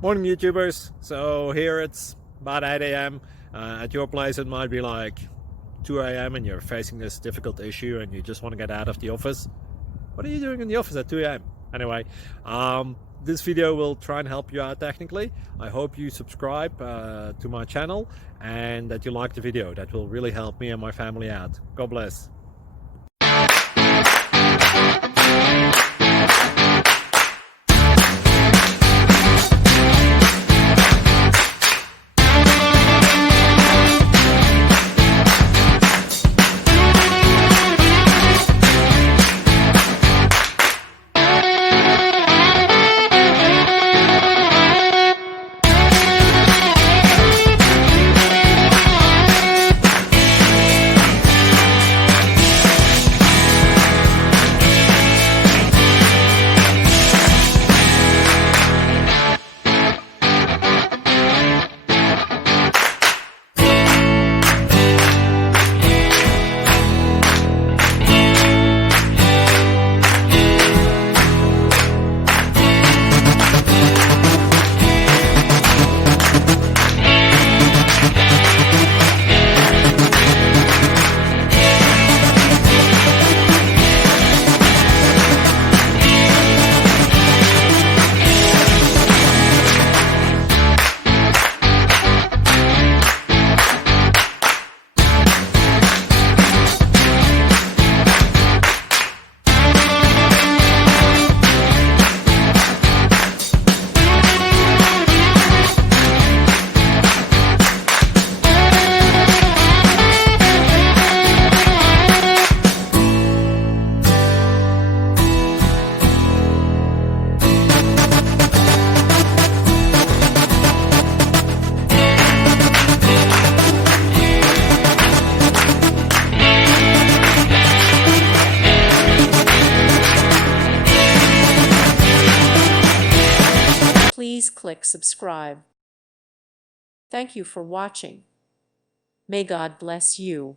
Morning YouTubers. So here it's about 8 a.m. At your place it might be like 2 a.m. and you're facing this difficult issue and you just want to get out of the office. What are you doing in the office at 2 a.m.? Anyway, this video will try and help you out technically. I hope you subscribe to my channel and that you like the video. That will really help me and my family out. God bless. Please click subscribe. Thank you for watching. May God bless you.